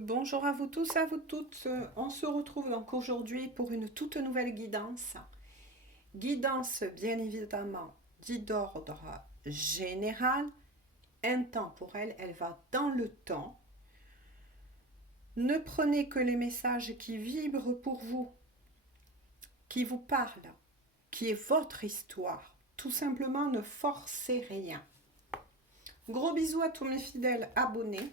Bonjour à vous tous, à vous toutes. On se retrouve donc aujourd'hui pour une toute nouvelle guidance. Guidance bien évidemment dit d'ordre général, intemporelle, elle va dans le temps. Ne prenez que les messages qui vibrent pour vous, qui vous parlent, qui est votre histoire. Tout simplement, ne forcez rien. Gros bisous à tous mes fidèles abonnés.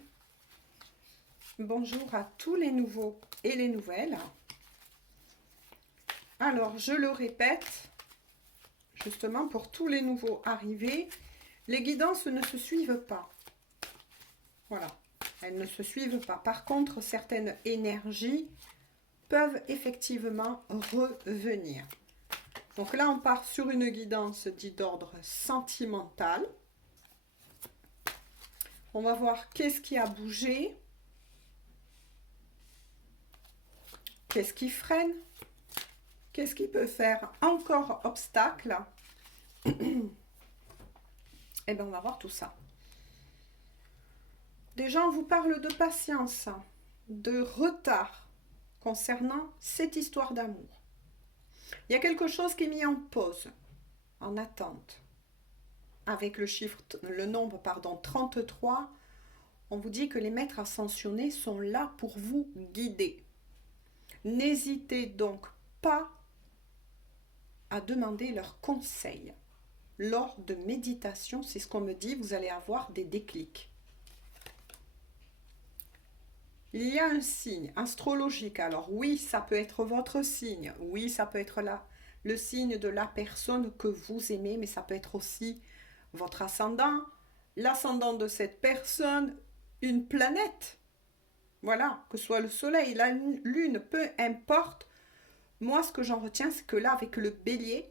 Bonjour à tous les nouveaux et les nouvelles. Alors, je le répète, justement pour tous les nouveaux arrivés, les guidances ne se suivent pas. Voilà, elles ne se suivent pas. Par contre, certaines énergies peuvent effectivement revenir. Donc là, on part sur une guidance dite d'ordre sentimental. On va voir qu'est-ce qui a bougé, qu'est-ce qui freine, qu'est-ce qui peut faire encore obstacle. Eh bien, on va voir tout ça. Déjà, on vous parle de patience, de retard concernant cette histoire d'amour. Il y a quelque chose qui est mis en pause, en attente. Avec le nombre 33, on vous dit que les maîtres ascensionnés sont là pour vous guider. N'hésitez donc pas à demander leurs conseils. Lors de méditation, c'est ce qu'on me dit, vous allez avoir des déclics. Il y a un signe astrologique. Alors oui, ça peut être votre signe. Oui, ça peut être le signe de la personne que vous aimez, mais ça peut être aussi votre ascendant, l'ascendant de cette personne, une planète. Voilà, que ce soit le soleil, la lune, peu importe. Moi, ce que j'en retiens, c'est que là, avec le bélier,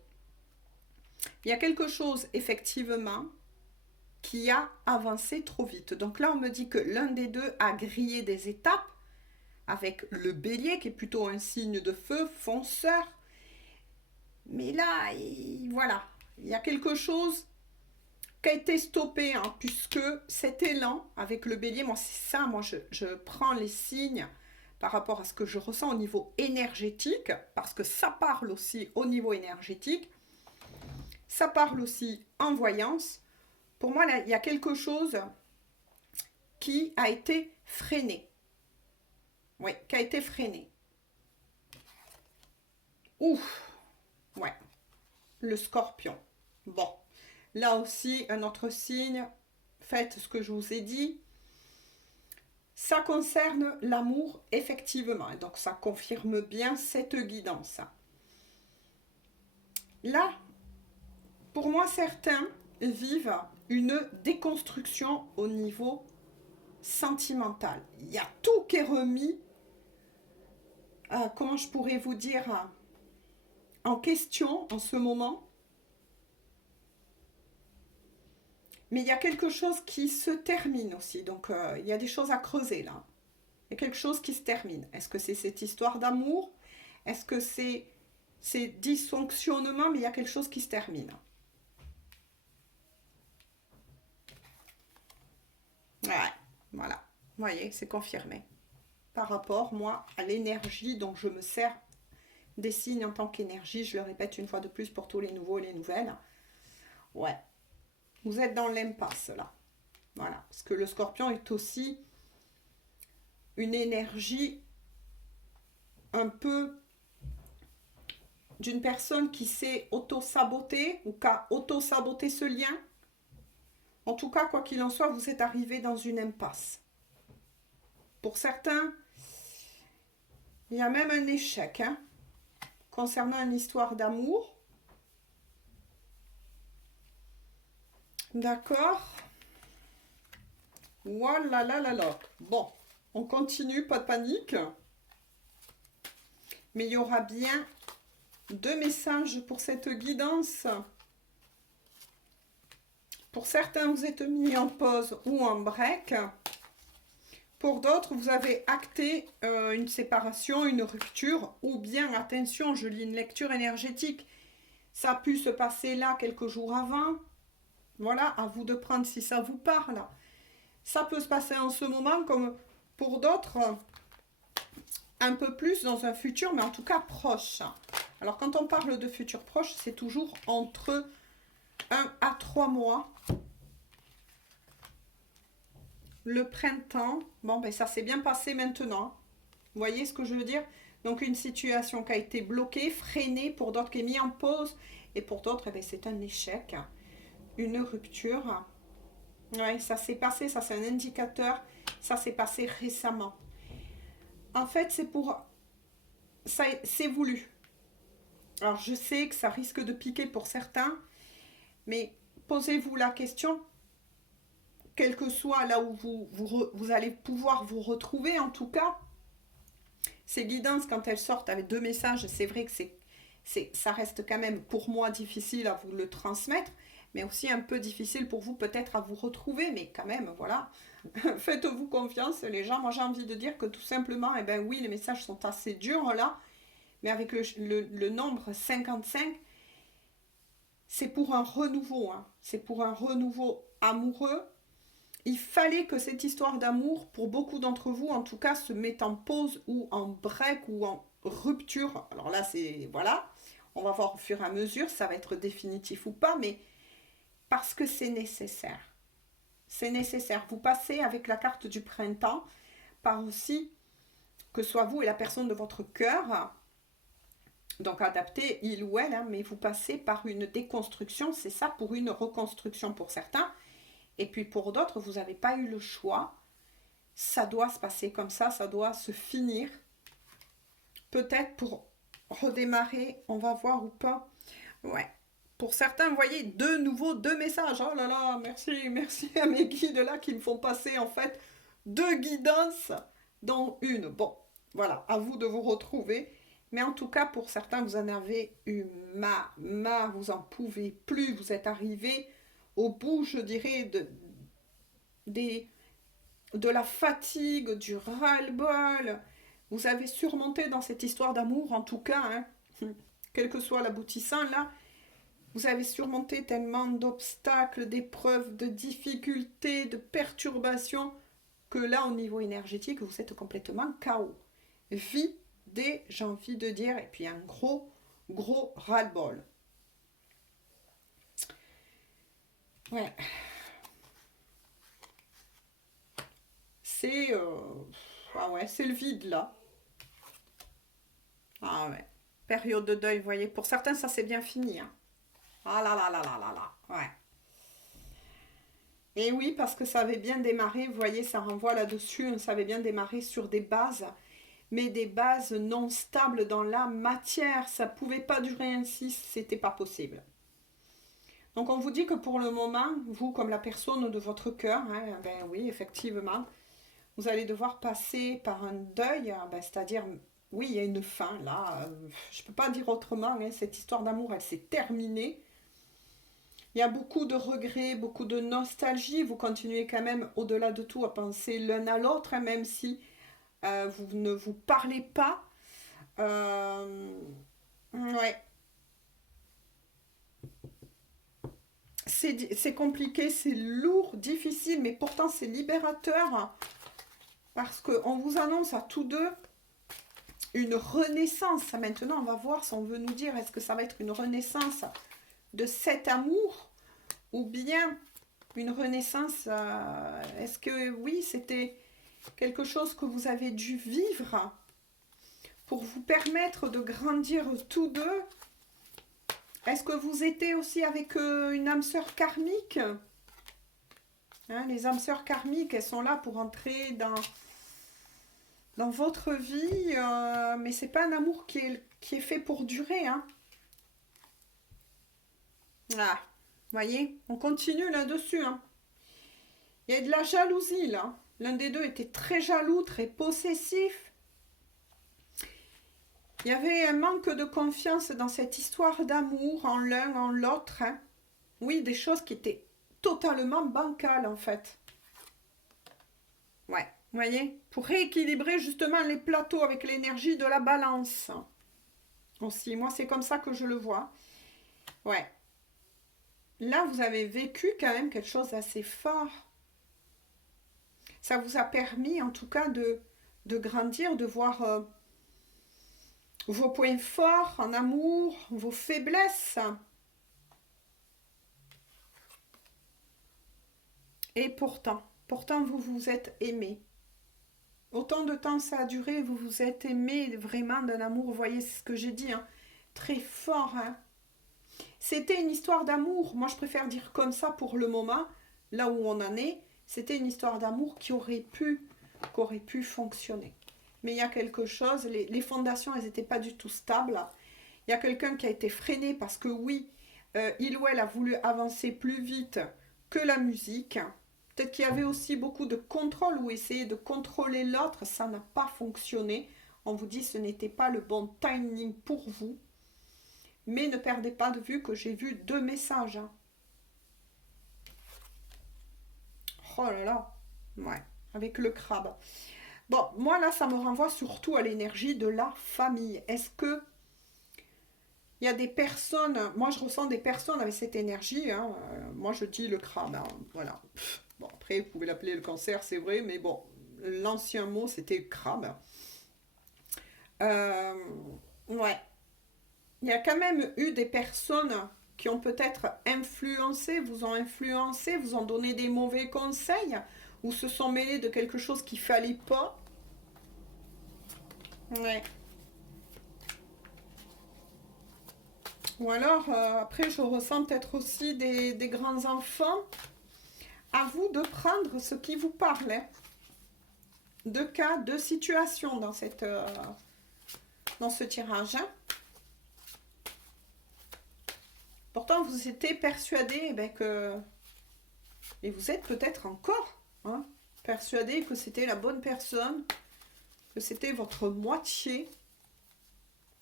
il y a quelque chose, effectivement, qui a avancé trop vite. Donc là, on me dit que l'un des deux a grillé des étapes avec le bélier, qui est plutôt un signe de feu, fonceur. Mais là, voilà, il y a quelque chose qui a été stoppé, hein, puisque cet élan avec le bélier, moi, c'est ça, moi, je prends les signes par rapport à ce que je ressens au niveau énergétique, parce que ça parle aussi au niveau énergétique, ça parle aussi en voyance. Pour moi, là, il y a quelque chose qui a été freiné. Oui, qui a été freiné. Ouf, ouais, le scorpion. Bon, là aussi, un autre signe, faites ce que je vous ai dit. Ça concerne l'amour, effectivement, et donc ça confirme bien cette guidance. Là, pour moi, certains vivent une déconstruction au niveau sentimental. Il y a tout qui est remis, comment je pourrais vous dire, en question en ce moment. Mais il y a quelque chose qui se termine aussi. Donc, il y a des choses à creuser là. Il y a quelque chose qui se termine. Est-ce que c'est cette histoire d'amour? Est-ce que c'est ces dysfonctionnements? Mais il y a quelque chose qui se termine. Ouais, voilà. Vous voyez, c'est confirmé. Par rapport, moi, à l'énergie dont je me sers des signes en tant qu'énergie, je le répète une fois de plus pour tous les nouveaux et les nouvelles. Ouais, vous êtes dans l'impasse là. Voilà, parce que le scorpion est aussi une énergie un peu d'une personne qui s'est auto-sabotée ou qui a auto-saboté ce lien. En tout cas, quoi qu'il en soit, vous êtes arrivé dans une impasse. Pour certains, il y a même un échec concernant une histoire d'amour. D'accord. Voilà, là, là, là. Bon, on continue, pas de panique. Mais il y aura bien 2 messages pour cette guidance. Pour certains, vous êtes mis en pause ou en break. Pour d'autres, vous avez acté une séparation, une rupture, ou bien, attention, je lis une lecture énergétique. Ça a pu se passer là quelques jours avant. Voilà, à vous de prendre si ça vous parle. Ça peut se passer en ce moment comme Pour d'autres, un peu plus dans un futur, mais en tout cas proche. Alors, quand on parle de futur proche, c'est toujours entre 1 à 3 mois. Le printemps, bon, ben ça s'est bien passé maintenant. Vous voyez ce que je veux dire? Donc, une situation qui a été bloquée, freinée, pour d'autres qui est mise en pause, et pour d'autres, eh ben, c'est un échec, une rupture. Ouais, ça s'est passé, ça c'est un indicateur, ça s'est passé récemment. En fait, c'est pour... ça, c'est voulu. Alors, je sais que ça risque de piquer pour certains, mais posez-vous la question, quel que soit là où vous allez pouvoir vous retrouver, en tout cas, ces guidances, quand elles sortent avec 2 messages, c'est vrai que ça reste quand même pour moi difficile à vous le transmettre, mais aussi un peu difficile pour vous peut-être à vous retrouver, mais quand même, voilà, faites-vous confiance, les gens. Moi, j'ai envie de dire que tout simplement, eh ben oui, les messages sont assez durs là, mais avec le nombre 55, c'est pour un renouveau, hein. C'est pour un renouveau amoureux. Il fallait que cette histoire d'amour, pour beaucoup d'entre vous, en tout cas, se mette en pause ou en break ou en rupture. Alors là, c'est... Voilà. On va voir au fur et à mesure, ça va être définitif ou pas, mais parce que c'est nécessaire. C'est nécessaire. Vous passez avec la carte du printemps par aussi, que ce soit vous et la personne de votre cœur, donc adapté, il ou elle, hein, mais vous passez par une déconstruction, c'est ça, pour une reconstruction pour certains. Et puis pour d'autres, vous n'avez pas eu le choix. Ça doit se passer comme ça doit se finir. Peut-être pour redémarrer, on va voir ou pas. Ouais. Pour certains, vous voyez, de nouveau 2 messages. Oh là là, merci à mes guides là qui me font passer en fait 2 guidances dans une. Bon, voilà, à vous de vous retrouver. Mais en tout cas, pour certains, vous en avez eu marre, vous en pouvez plus, vous êtes arrivé au bout, je dirais, des, de la fatigue, du ras-le-bol. Vous avez surmonté dans cette histoire d'amour, en tout cas, hein, quel que soit l'aboutissant là, vous avez surmonté tellement d'obstacles, d'épreuves, de difficultés, de perturbations, que là, au niveau énergétique, vous êtes complètement KO. Vidé, j'ai envie de dire, et puis un gros ras-le-bol. Ouais. C'est... ah ouais, c'est le vide, là. Ah ouais. Période de deuil, vous voyez. Pour certains, ça c'est bien fini, hein. Ah là là là là là là. Ouais. Et oui, parce que ça avait bien démarré, vous voyez, ça renvoie là-dessus, ça avait bien démarré sur des bases, mais des bases non stables dans la matière. Ça pouvait pas durer ainsi, c'était pas possible. Donc on vous dit que pour le moment, vous comme la personne de votre cœur, hein, ben oui, effectivement, vous allez devoir passer par un deuil, ben, c'est-à-dire, oui, il y a une fin là, je ne peux pas dire autrement, hein, cette histoire d'amour, elle s'est terminée. Il y a beaucoup de regrets, beaucoup de nostalgie, vous continuez quand même au-delà de tout à penser l'un à l'autre, hein, même si vous ne vous parlez pas. Ouais, c'est compliqué, c'est lourd, difficile, mais pourtant c'est libérateur parce qu'on vous annonce à tous deux une renaissance. Maintenant, on va voir si on veut nous dire est-ce que ça va être une renaissance de cet amour ou bien une renaissance. Est-ce que oui, c'était quelque chose que vous avez dû vivre pour vous permettre de grandir tous deux? Est-ce que vous étiez aussi avec une âme sœur karmique, hein, les âmes sœurs karmiques, elles sont là pour entrer dans votre vie, mais c'est pas un amour qui est fait pour durer. Hein. Ah, voyez, on continue là-dessus. Hein. Il y a de la jalousie là. L'un des deux était très jaloux, très possessif. Il y avait un manque de confiance dans cette histoire d'amour en l'un, en l'autre. Hein. Oui, des choses qui étaient totalement bancales en fait. Ouais, vous voyez, pour rééquilibrer justement les plateaux avec l'énergie de la balance. Aussi, moi c'est comme ça que je le vois. Ouais. Là, vous avez vécu quand même quelque chose d'assez fort. Ça vous a permis en tout cas de grandir, de voir vos points forts en amour, vos faiblesses. Et pourtant vous vous êtes aimé. Autant de temps ça a duré, vous vous êtes aimé vraiment d'un amour, vous voyez, c'est ce que j'ai dit, hein, très fort. Hein. C'était une histoire d'amour, moi je préfère dire comme ça pour le moment, là où on en est, c'était une histoire d'amour qui aurait pu fonctionner. Mais il y a quelque chose, les fondations, elles n'étaient pas du tout stables. Il y a quelqu'un qui a été freiné parce que oui, il ou elle a voulu avancer plus vite que la musique. Peut-être qu'il y avait aussi beaucoup de contrôle ou essayer de contrôler l'autre, ça n'a pas fonctionné. On vous dit ce n'était pas le bon timing pour vous. Mais ne perdez pas de vue que j'ai vu 2 messages. Hein. Oh là là, ouais, avec le crabe. Bon, moi là, ça me renvoie surtout à l'énergie de la famille. Est-ce que il y a des personnes, moi je ressens des personnes avec cette énergie, hein, moi je dis le crabe, hein, voilà. Bon, après, vous pouvez l'appeler le cancer, c'est vrai, mais bon, l'ancien mot c'était crabe. Euh, ouais, il y a quand même eu des personnes qui ont peut-être influencé, vous ont donné des mauvais conseils, ou se sont mêlés de quelque chose qu'il fallait pas. Ouais. Ou alors, après, je ressens peut-être aussi des grands enfants. À vous de prendre ce qui vous parle. Hein. De cas, de situations dans ce tirage. Hein. Pourtant, vous étiez persuadé que... Et vous êtes peut-être encore hein, persuadé que c'était la bonne personne, que c'était votre moitié.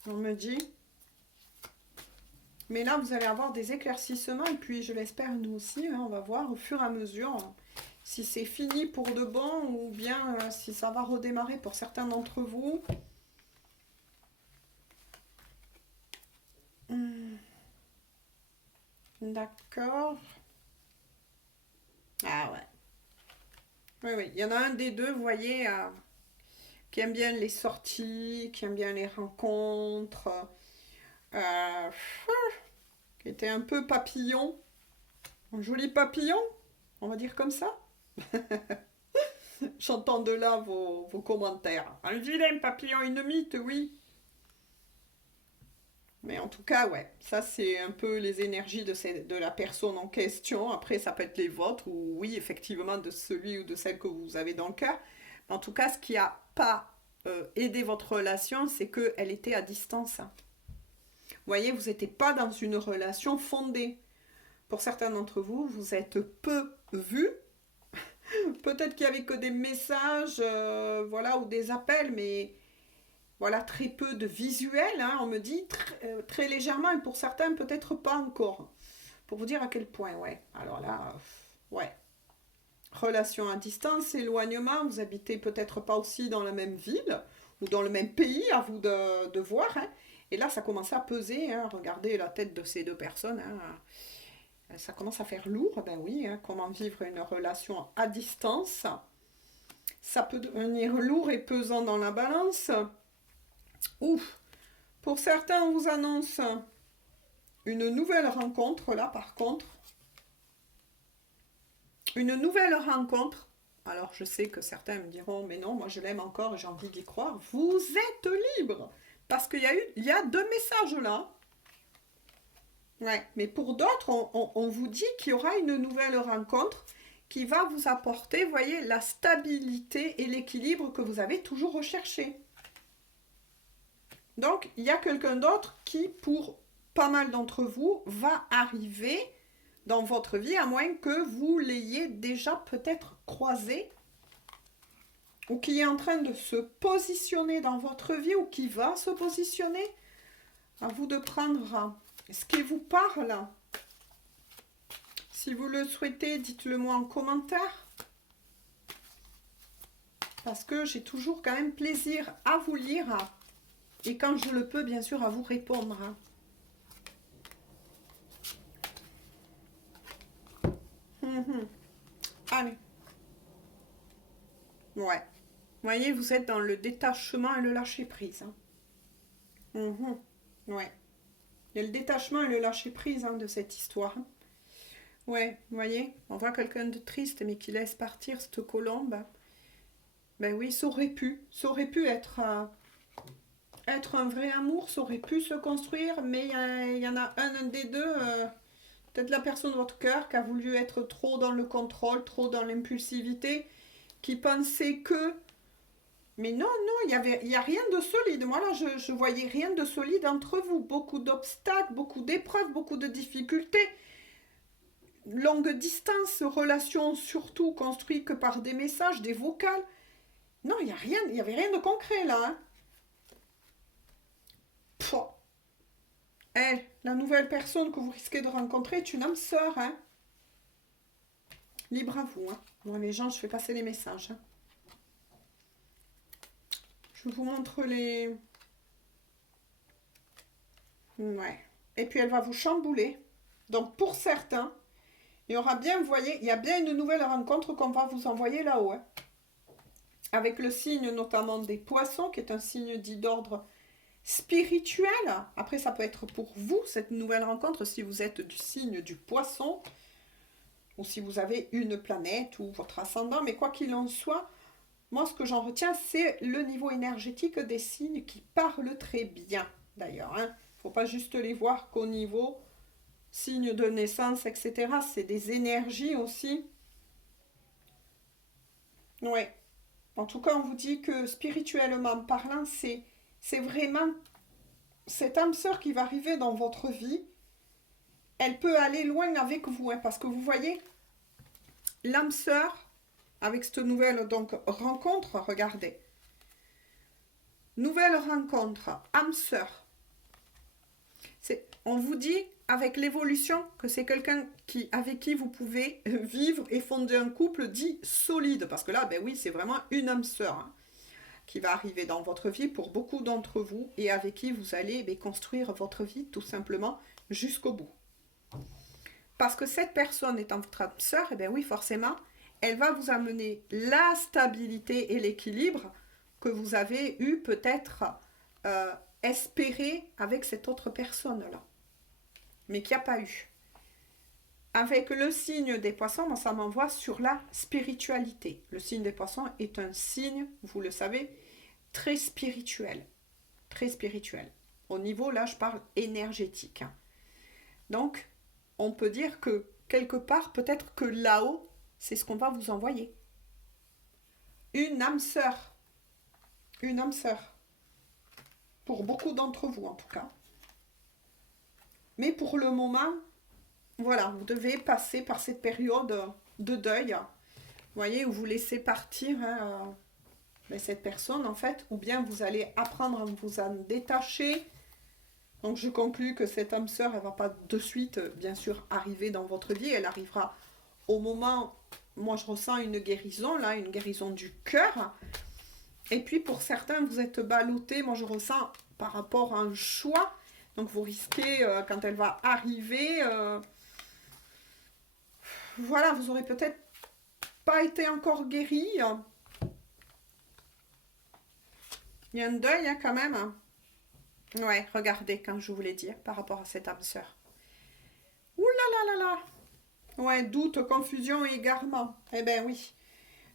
On me dit. Mais là, vous allez avoir des éclaircissements et puis, je l'espère, nous aussi, hein, on va voir au fur et à mesure si c'est fini pour de bon ou bien si ça va redémarrer pour certains d'entre vous. D'accord. Ah ouais. Oui, oui. Il y en a un des deux, vous voyez, qui aime bien les sorties, qui aime bien les rencontres, euh, qui était un peu papillon. Un joli papillon, on va dire comme ça. J'entends de là vos commentaires. Un vilain papillon, une mythe, oui. Mais en tout cas, ouais, ça c'est un peu les énergies de la personne en question. Après, ça peut être les vôtres, ou oui, effectivement, de celui ou de celle que vous avez dans le cœur. Mais en tout cas, ce qui n'a pas aidé votre relation, c'est qu'elle était à distance. Vous voyez, vous n'étiez pas dans une relation fondée. Pour certains d'entre vous, vous êtes peu vus. Peut-être qu'il n'y avait que des messages, voilà, ou des appels, mais voilà, très peu de visuels, hein, on me dit, très légèrement, et pour certains, peut-être pas encore. Pour vous dire à quel point, ouais. Alors là, ouais. Relation à distance, éloignement, vous habitez peut-être pas aussi dans la même ville, ou dans le même pays, à vous de voir. Hein. Et là, ça commence à peser, hein. Regardez la tête de ces 2 personnes. Hein. Ça commence à faire lourd, ben oui, hein. Comment vivre une relation à distance. Ça peut devenir lourd et pesant dans la balance. Ouf. Pour certains, on vous annonce une nouvelle rencontre, là, par contre. Une nouvelle rencontre. Alors, je sais que certains me diront, mais non, moi je l'aime encore et j'ai envie d'y croire. Vous êtes libre. Parce qu'il y a 2 messages là. Ouais, mais pour d'autres, on vous dit qu'il y aura une nouvelle rencontre qui va vous apporter, vous voyez, la stabilité et l'équilibre que vous avez toujours recherché. Donc, il y a quelqu'un d'autre qui, pour pas mal d'entre vous, va arriver dans votre vie, à moins que vous l'ayez déjà peut-être croisé, ou qui est en train de se positionner dans votre vie, ou qui va se positionner. À vous de prendre ce qui vous parle. Si vous le souhaitez, dites-le moi en commentaire. Parce que j'ai toujours quand même plaisir à vous lire. Et quand je le peux, bien sûr, à vous répondre. Allez. Ouais. Vous voyez, vous êtes dans le détachement et le lâcher-prise. Hein. Mhm. Ouais. Il y a le détachement et le lâcher-prise de cette histoire. Hein. Ouais, vous voyez, on voit quelqu'un de triste mais qui laisse partir cette colombe. Ben oui, ça aurait pu être un vrai amour, ça aurait pu se construire, mais il y en a un des deux, peut-être la personne de votre cœur qui a voulu être trop dans le contrôle, trop dans l'impulsivité, qui pensait que... Mais non, non, il y a rien de solide. Moi, là, je voyais rien de solide entre vous. Beaucoup d'obstacles, beaucoup d'épreuves, beaucoup de difficultés. Longue distance, relation surtout construite que par des messages, des vocales. Non, il y a rien, il y avait rien de concret là. Hein. Pouah. La nouvelle personne que vous risquez de rencontrer est une âme sœur. Hein. Libre à vous. Hein. Moi, les gens, je fais passer les messages. Hein. Je vous montre les... Ouais. Et puis, elle va vous chambouler. Donc, pour certains, il y aura bien, vous voyez, il y a bien une nouvelle rencontre qu'on va vous envoyer là-haut. Hein. Avec le signe notamment des poissons, qui est un signe dit d'ordre spirituel. Après, ça peut être pour vous, cette nouvelle rencontre, si vous êtes du signe du poisson, ou si vous avez une planète, ou votre ascendant. Mais quoi qu'il en soit, moi, ce que j'en retiens, c'est le niveau énergétique des signes qui parlent très bien, d'ailleurs. Hein. Faut pas juste les voir qu'au niveau signe de naissance, etc. C'est des énergies aussi. Ouais. En tout cas, on vous dit que spirituellement parlant, c'est vraiment cette âme sœur qui va arriver dans votre vie. Elle peut aller loin avec vous, hein, parce que vous voyez, l'âme sœur, avec cette nouvelle donc rencontre, regardez. Nouvelle rencontre, âme sœur. On vous dit avec l'évolution que c'est quelqu'un avec qui vous pouvez vivre et fonder un couple dit solide. Parce que là, ben oui, c'est vraiment une âme sœur hein, qui va arriver dans votre vie pour beaucoup d'entre vous et avec qui vous allez construire votre vie tout simplement jusqu'au bout. Parce que cette personne étant votre âme sœur, eh bien oui, forcément, elle va vous amener la stabilité et l'équilibre que vous avez eu peut-être espéré avec cette autre personne-là, mais qu'il n'y a pas eu. Avec le signe des poissons, moi, ça m'envoie sur la spiritualité. Le signe des poissons est un signe, vous le savez, très spirituel. Très spirituel. Au niveau, là, je parle énergétique. Donc, on peut dire que quelque part, peut-être que là-haut, c'est ce qu'on va vous envoyer. Une âme sœur. Une âme sœur. Pour beaucoup d'entre vous, en tout cas. Mais pour le moment, voilà, vous devez passer par cette période de deuil. Vous voyez, où vous laissez partir cette personne, en fait. Ou bien vous allez apprendre à vous en détacher. Donc je conclus que cette âme sœur, elle ne va pas de suite, bien sûr, arriver dans votre vie. Elle arrivera au moment, moi je ressens une guérison, là, une guérison du cœur. Et puis pour certains, vous êtes ballottés, moi je ressens par rapport à un choix. Donc vous risquez, quand elle va arriver, voilà, vous aurez peut-être pas été encore guéri. Il y a un deuil hein, quand même. Hein. Ouais, regardez, quand je vous l'ai dit, par rapport à cette âme sœur. Ouh là là là là. Ouais, doute, confusion et égarement. Eh ben oui.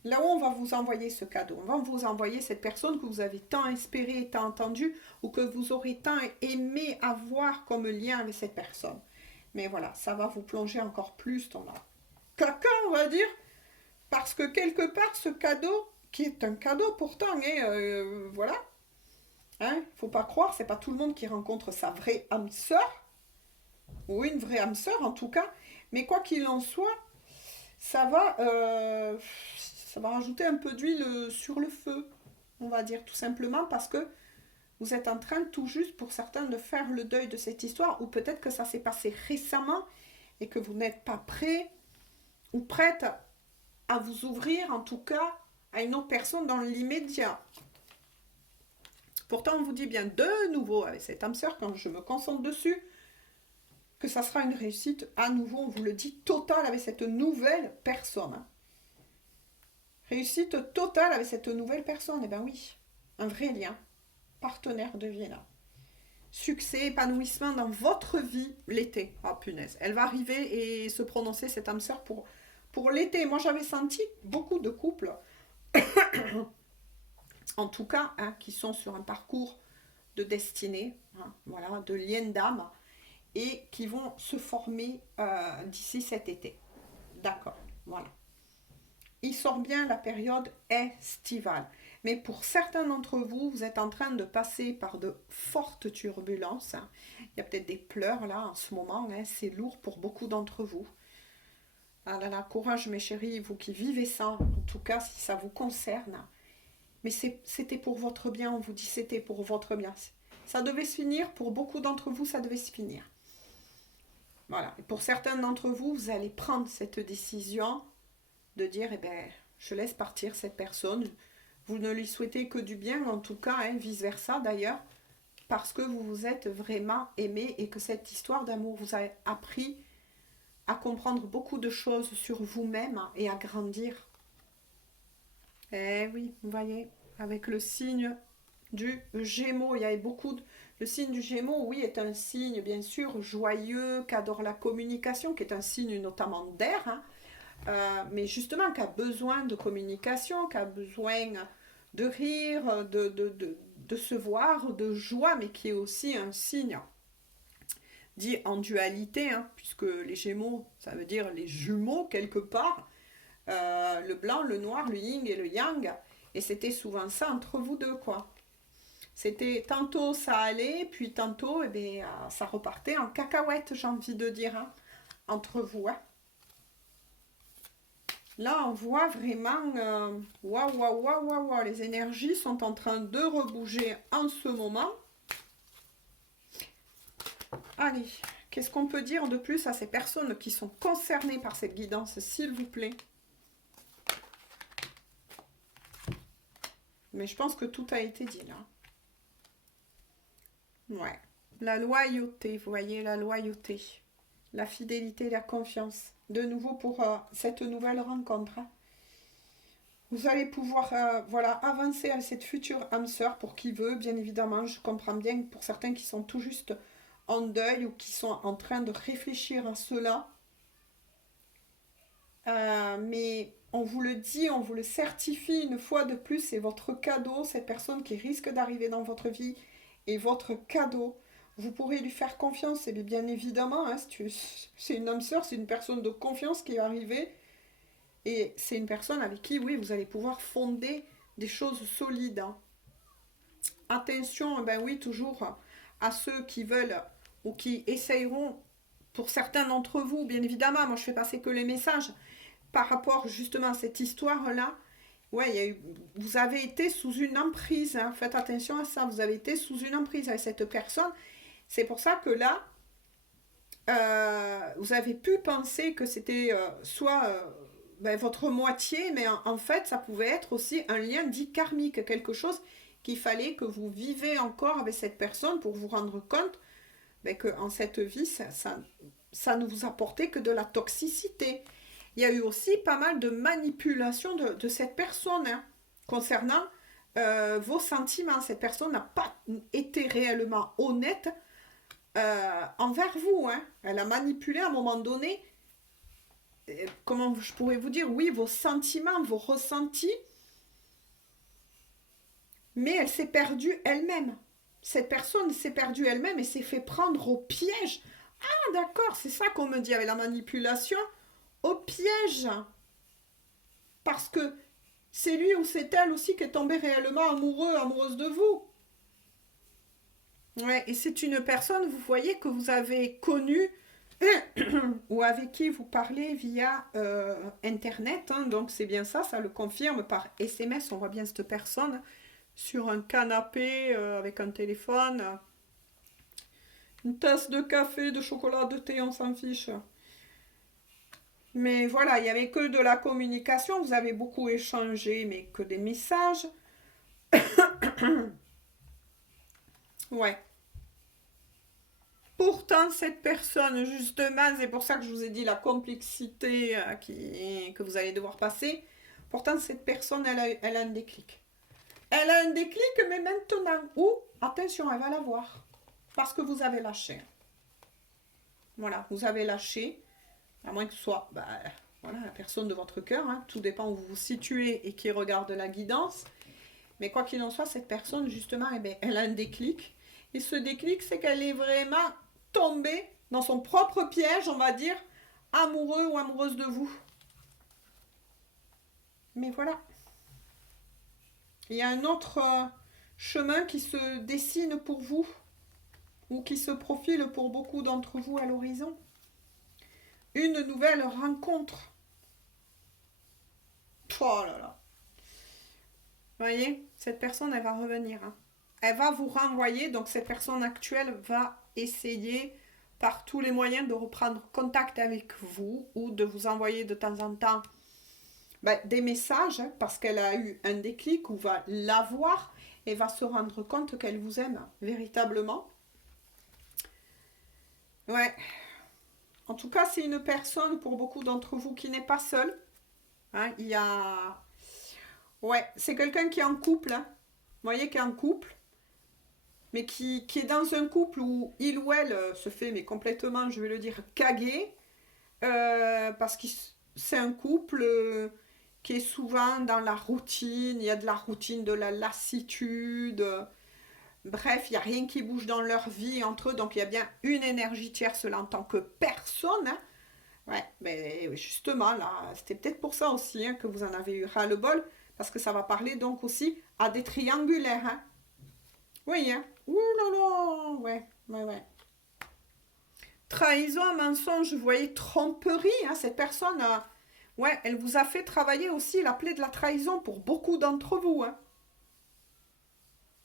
Là où on va vous envoyer ce cadeau, on va vous envoyer cette personne que vous avez tant espéré et tant entendu ou que vous aurez tant aimé avoir comme lien avec cette personne. Mais voilà, ça va vous plonger encore plus dans la caca, on va dire, parce que quelque part, ce cadeau, qui est un cadeau pourtant, voilà, hein, faut pas croire, c'est pas tout le monde qui rencontre sa vraie âme sœur, ou une vraie âme sœur en tout cas, mais quoi qu'il en soit, ça va rajouter un peu d'huile sur le feu, on va dire tout simplement parce que vous êtes en train tout juste pour certains de faire le deuil de cette histoire ou peut-être que ça s'est passé récemment et que vous n'êtes pas prêt ou prête à vous ouvrir en tout cas à une autre personne dans l'immédiat. Pourtant on vous dit bien de nouveau avec cette âme sœur quand je me concentre dessus que ça sera une réussite à nouveau, on vous le dit, totale avec cette nouvelle personne. Réussite totale avec cette nouvelle personne. Eh ben oui, un vrai lien. Partenaire de vie là. Succès, épanouissement dans votre vie l'été. Ah punaise. Elle va arriver et se prononcer cette âme sœur pour l'été. Moi j'avais senti beaucoup de couples, en tout cas, hein, qui sont sur un parcours de destinée, hein, voilà, de lien d'âme, et qui vont se former d'ici cet été. D'accord, voilà. Il sort bien la période estivale. Mais pour certains d'entre vous, vous êtes en train de passer par de fortes turbulences. Il y a peut-être des pleurs là en ce moment. Hein. C'est lourd pour beaucoup d'entre vous. Ah là là, courage mes chéris, vous qui vivez ça, en tout cas si ça vous concerne. Mais c'était pour votre bien, on vous dit c'était pour votre bien. Ça devait se finir, pour beaucoup d'entre vous, ça devait se finir. Voilà. Et pour certains d'entre vous, vous allez prendre cette décision de dire, eh ben, je laisse partir cette personne. Vous ne lui souhaitez que du bien, en tout cas, hein, vice-versa d'ailleurs, parce que vous vous êtes vraiment aimé et que cette histoire d'amour vous a appris à comprendre beaucoup de choses sur vous-même et à grandir. Eh oui, vous voyez, avec le signe du Gémeaux, il y avait beaucoup de... Le signe du Gémeaux, oui, est un signe, bien sûr, joyeux, qui adore la communication, qui est un signe notamment d'air, hein, mais justement qui a besoin de communication, qui a besoin de rire, de se voir, de joie, mais qui est aussi un signe dit en dualité, hein, puisque les Gémeaux, ça veut dire les jumeaux quelque part, le blanc, le noir, le yin et le yang, et c'était souvent ça entre vous deux, quoi. C'était tantôt ça allait, puis tantôt, eh bien, ça repartait en cacahuète, j'ai envie de dire, hein, entre vous, hein. Là, on voit vraiment, waouh, waouh, waouh, waouh, waouh, les énergies sont en train de rebouger en ce moment. Allez, qu'est-ce qu'on peut dire de plus à ces personnes qui sont concernées par cette guidance, s'il vous plaît? Mais je pense que tout a été dit là. Ouais. La loyauté, vous voyez, la loyauté. La fidélité, la confiance. De nouveau pour cette nouvelle rencontre. Hein. Vous allez pouvoir voilà, avancer à cette future âme sœur pour qui veut, bien évidemment. Je comprends bien que pour certains qui sont tout juste en deuil ou qui sont en train de réfléchir à cela. Mais on vous le dit, on vous le certifie une fois de plus, c'est votre cadeau, cette personne qui risque d'arriver dans votre vie est votre cadeau. Vous pourrez lui faire confiance, et bien évidemment, hein, c'est une âme sœur, c'est une personne de confiance qui va arriver, et c'est une personne avec qui, oui, vous allez pouvoir fonder des choses solides. Hein. Attention, ben oui, toujours à ceux qui veulent ou qui essayeront, pour certains d'entre vous, bien évidemment, moi je fais passer que les messages, par rapport justement à cette histoire-là, ouais, il y a eu, vous avez été sous une emprise, hein, faites attention à ça, vous avez été sous une emprise avec cette personne. C'est pour ça que là, vous avez pu penser que c'était soit ben, votre moitié, mais en fait, ça pouvait être aussi un lien dit karmique, quelque chose qu'il fallait que vous vivez encore avec cette personne pour vous rendre compte ben, qu'en cette vie, ça ne vous apportait que de la toxicité. Il y a eu aussi pas mal de manipulation de cette personne hein, concernant vos sentiments. Cette personne n'a pas été réellement honnête envers vous. Hein. Elle a manipulé à un moment donné, comment je pourrais vous dire, oui, vos sentiments, vos ressentis, mais elle s'est perdue elle-même. Cette personne s'est perdue elle-même et s'est fait prendre au piège. Ah d'accord, c'est ça qu'on me dit avec la manipulation. Au piège. Parce que c'est lui ou c'est elle aussi qui est tombé réellement amoureux, amoureuse de vous. Ouais, et c'est une personne, vous voyez, que vous avez connue ou avec qui vous parlez via Internet. Hein, donc c'est bien ça, ça le confirme par SMS. On voit bien cette personne sur un canapé avec un téléphone, une tasse de café, de chocolat, de thé, on s'en fiche. Mais voilà, il n'y avait que de la communication, vous avez beaucoup échangé, mais que des messages. Ouais. Pourtant, cette personne, justement, c'est pour ça que je vous ai dit la complexité que vous allez devoir passer. Pourtant, cette personne, elle a un déclic. Elle a un déclic, mais maintenant, ou, attention, elle va l'avoir. Parce que vous avez lâché. Voilà, vous avez lâché, à moins que ce soit voilà, la personne de votre cœur, hein, tout dépend où vous vous situez et qui regarde la guidance. Mais quoi qu'il en soit, cette personne, justement, eh bien, elle a un déclic. Et ce déclic, c'est qu'elle est vraiment tombée dans son propre piège, on va dire, amoureux ou amoureuse de vous. Mais voilà. Il y a un autre chemin qui se dessine pour vous, ou qui se profile pour beaucoup d'entre vous à l'horizon. Une nouvelle rencontre. Oh là là. Vous voyez, cette personne, elle va revenir. Hein. Elle va vous renvoyer, donc cette personne actuelle va essayer par tous les moyens de reprendre contact avec vous ou de vous envoyer de temps en temps des messages, hein, parce qu'elle a eu un déclic ou va l'avoir et va se rendre compte qu'elle vous aime véritablement. Ouais. En tout cas, c'est une personne pour beaucoup d'entre vous qui n'est pas seule. Hein, il y a... Ouais, c'est quelqu'un qui est en couple. Hein. Vous voyez, qui est en couple. Mais qui est dans un couple où il ou elle se fait, mais complètement, je vais le dire, caguer. Parce que c'est un couple qui est souvent dans la routine. Il y a de la routine, de la lassitude. Bref, il n'y a rien qui bouge dans leur vie entre eux. Donc, il y a bien une énergie tierce là en tant que personne. Hein. Ouais, mais justement, là, c'était peut-être pour ça aussi hein, que vous en avez eu ras-le-bol. Parce que ça va parler donc aussi à des triangulaires. Hein. Oui, hein. Ouh là là. Ouais, ouais, ouais. Trahison, mensonge, vous voyez, tromperie. Hein, cette personne, ouais, elle vous a fait travailler aussi la plaie de la trahison pour beaucoup d'entre vous. Hein.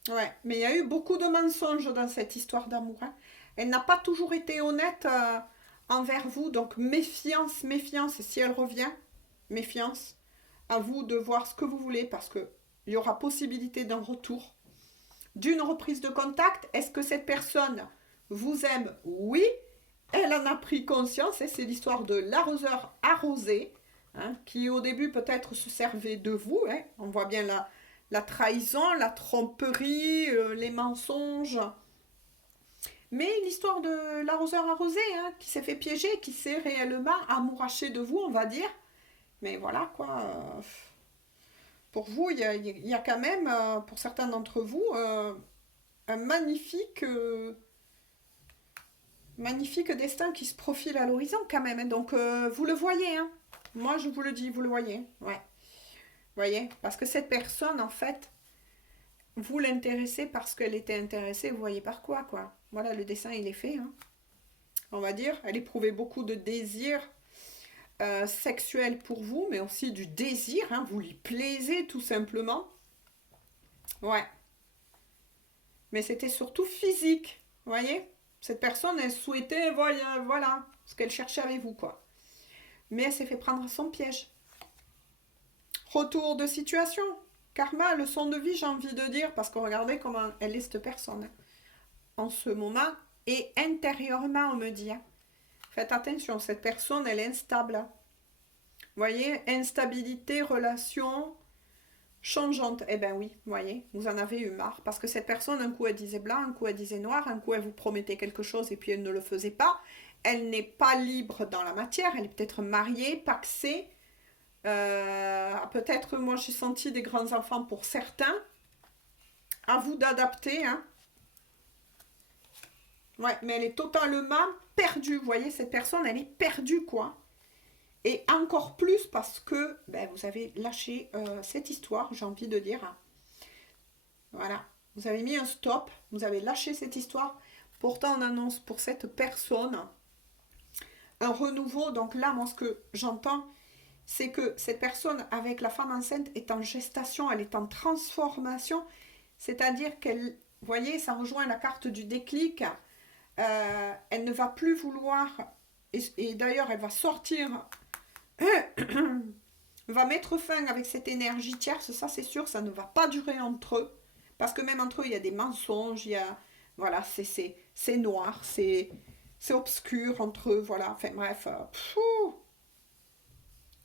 Ouais, mais il y a eu beaucoup de mensonges dans cette histoire d'amour. Hein. Elle n'a pas toujours été honnête envers vous, donc méfiance, méfiance. Si elle revient, méfiance. À vous de voir ce que vous voulez parce que il y aura possibilité d'un retour, d'une reprise de contact. Est-ce que cette personne vous aime? Oui, elle en a pris conscience et c'est l'histoire de l'arroseur arrosé hein, qui au début peut-être se servait de vous. Hein. On voit bien la trahison, la tromperie, les mensonges. Mais l'histoire de l'arroseur arrosé hein, qui s'est fait piéger, qui s'est réellement amouraché de vous, on va dire. Mais voilà quoi. Pour vous, il y a quand même, pour certains d'entre vous, un magnifique destin qui se profile à l'horizon quand même. Hein. Donc, vous le voyez. Hein. Moi, je vous le dis, vous le voyez. Ouais. Vous voyez? Parce que cette personne, en fait, vous l'intéressez parce qu'elle était intéressée, vous voyez par quoi, quoi. Voilà, le dessin, il est fait. Hein. On va dire, elle éprouvait beaucoup de désir sexuel pour vous, mais aussi du désir. Hein. Vous lui plaisez tout simplement. Ouais. Mais c'était surtout physique. Vous voyez? Cette personne, elle souhaitait, voilà, ce qu'elle cherchait avec vous, quoi. Mais elle s'est fait prendre à son piège. Retour de situation. Karma, leçon de vie, j'ai envie de dire, parce que regardez comment elle est, cette personne. En ce moment, et intérieurement, on me dit, hein, faites attention, cette personne, elle est instable. Vous voyez, instabilité, relation changeante. Eh bien oui, vous voyez, vous en avez eu marre. Parce que cette personne, un coup, elle disait blanc, un coup, elle disait noir, un coup, elle vous promettait quelque chose et puis elle ne le faisait pas. Elle n'est pas libre dans la matière, elle est peut-être mariée, paxée. Peut-être, moi, j'ai senti des grands enfants pour certains. À vous d'adapter, hein. Ouais, mais elle est totalement perdue. Vous voyez, cette personne, elle est perdue, quoi. Et encore plus parce que vous avez lâché cette histoire, j'ai envie de dire. Hein. Voilà. Vous avez mis un stop, vous avez lâché cette histoire. Pourtant, on annonce pour cette personne un renouveau. Donc là, moi, ce que j'entends, c'est que cette personne, avec la femme enceinte, est en gestation, elle est en transformation. C'est-à-dire qu'elle, vous voyez, ça rejoint la carte du déclic. Elle ne va plus vouloir, et d'ailleurs, elle va sortir, va mettre fin avec cette énergie tierce, ça c'est sûr, ça ne va pas durer entre eux. Parce que même entre eux, il y a des mensonges, il y a, voilà, c'est noir, c'est obscur entre eux, voilà. Enfin bref,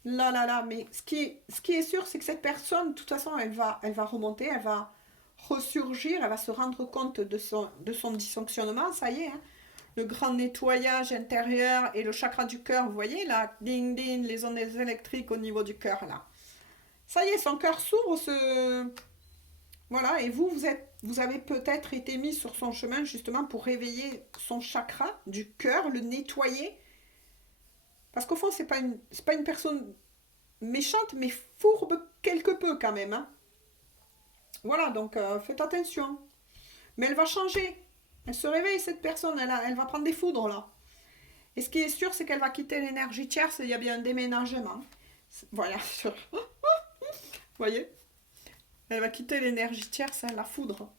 Là, là, là, mais ce qui est sûr, c'est que cette personne, de toute façon, elle va remonter, elle va ressurgir, elle va se rendre compte de son dysfonctionnement, ça y est, hein. Le grand nettoyage intérieur et le chakra du cœur, vous voyez, là, ding, ding, les ondes électriques au niveau du cœur, là. Ça y est, son cœur s'ouvre, voilà, et vous avez peut-être été mis sur son chemin justement pour réveiller son chakra du cœur, le nettoyer. Parce qu'au fond, c'est pas une personne méchante, mais fourbe quelque peu quand même, hein. Voilà, donc faites attention. Mais elle va changer. Elle se réveille, cette personne, elle va prendre des foudres, là. Et ce qui est sûr, c'est qu'elle va quitter l'énergie tierce, il y a bien un déménagement. Voilà, vous voyez. Elle va quitter l'énergie tierce, la foudre.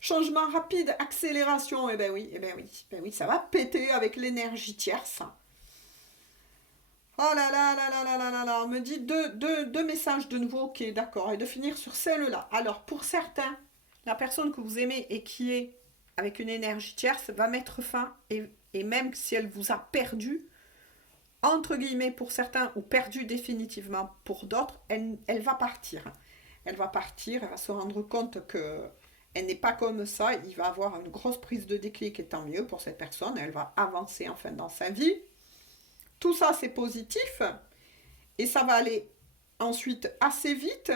Changement rapide, accélération, eh ben oui, ben oui, ça va péter avec l'énergie tierce. Oh là là là là là là là là, on me dit deux messages de nouveau, ok, d'accord, et de finir sur celle-là. Alors, pour certains, la personne que vous aimez et qui est avec une énergie tierce va mettre fin, et même si elle vous a perdu, entre guillemets pour certains, ou perdu définitivement pour d'autres, elle va partir. Elle va partir, elle va se rendre compte que elle n'est pas comme ça, il va avoir une grosse prise de déclic, et tant mieux pour cette personne, elle va avancer enfin dans sa vie. Tout ça, c'est positif, et ça va aller ensuite assez vite.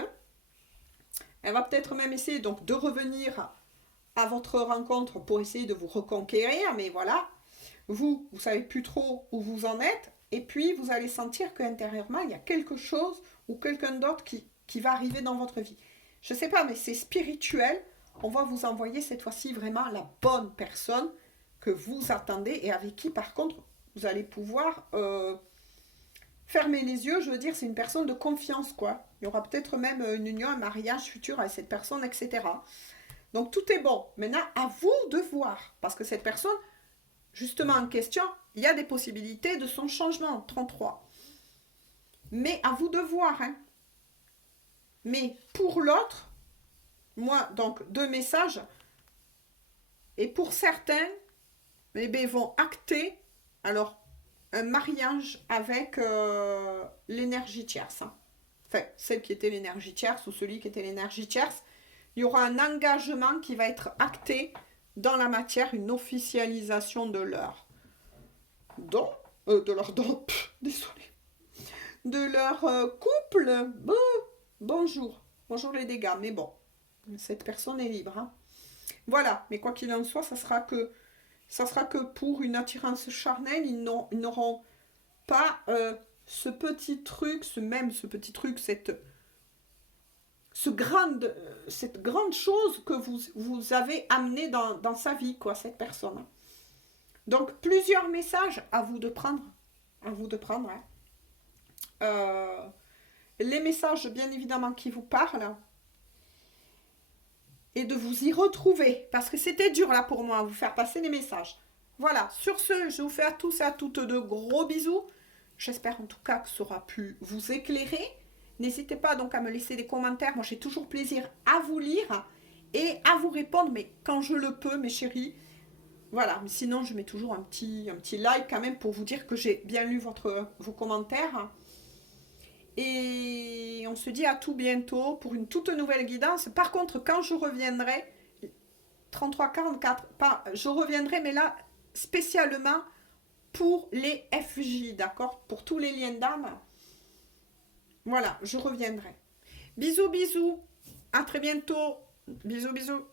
Elle va peut-être même essayer donc de revenir à votre rencontre pour essayer de vous reconquérir, mais voilà, vous savez plus trop où vous en êtes, et puis vous allez sentir qu'intérieurement, il y a quelque chose ou quelqu'un d'autre qui va arriver dans votre vie. Je ne sais pas, mais c'est spirituel. On va vous envoyer cette fois-ci vraiment la bonne personne que vous attendez et avec qui, par contre, vous allez pouvoir fermer les yeux. Je veux dire, c'est une personne de confiance, quoi. Il y aura peut-être même une union, un mariage futur avec cette personne, etc. Donc tout est bon. Maintenant, à vous de voir. Parce que cette personne, justement en question, il y a des possibilités de son changement, 33. Mais à vous de voir, hein. Mais pour l'autre, moi, donc, 2 messages. Et pour certains, eh bien, ils vont acter, alors, un mariage avec l'énergie tierce, hein. Enfin, celle qui était l'énergie tierce ou celui qui était l'énergie tierce. Il y aura un engagement qui va être acté dans la matière, une officialisation de leur don, désolé, de leur couple. Bonjour les dégâts, mais bon, cette personne est libre, hein. Voilà, mais quoi qu'il en soit, ça sera que pour une attirance charnelle, ils n'auront pas ce petit truc, cette grande chose que vous avez amené dans sa vie, quoi, cette personne. Donc, plusieurs messages à vous de prendre. À vous de prendre, hein. Les messages, bien évidemment, qui vous parlent. Et de vous y retrouver. Parce que c'était dur, là, pour moi, à vous faire passer les messages. Voilà. Sur ce, je vous fais à tous et à toutes de gros bisous. J'espère, en tout cas, que ça aura pu vous éclairer. N'hésitez pas donc à me laisser des commentaires. Moi, j'ai toujours plaisir à vous lire et à vous répondre. Mais quand je le peux, mes chéris. Voilà. Mais sinon, je mets toujours un petit like quand même pour vous dire que j'ai bien lu vos commentaires. Et on se dit à tout bientôt pour une toute nouvelle guidance. Par contre, quand je reviendrai, 33-44, je reviendrai, mais là, spécialement pour les FJ, d'accord? Pour tous les liens d'âme. Voilà, je reviendrai. Bisous, bisous. À très bientôt. Bisous, bisous.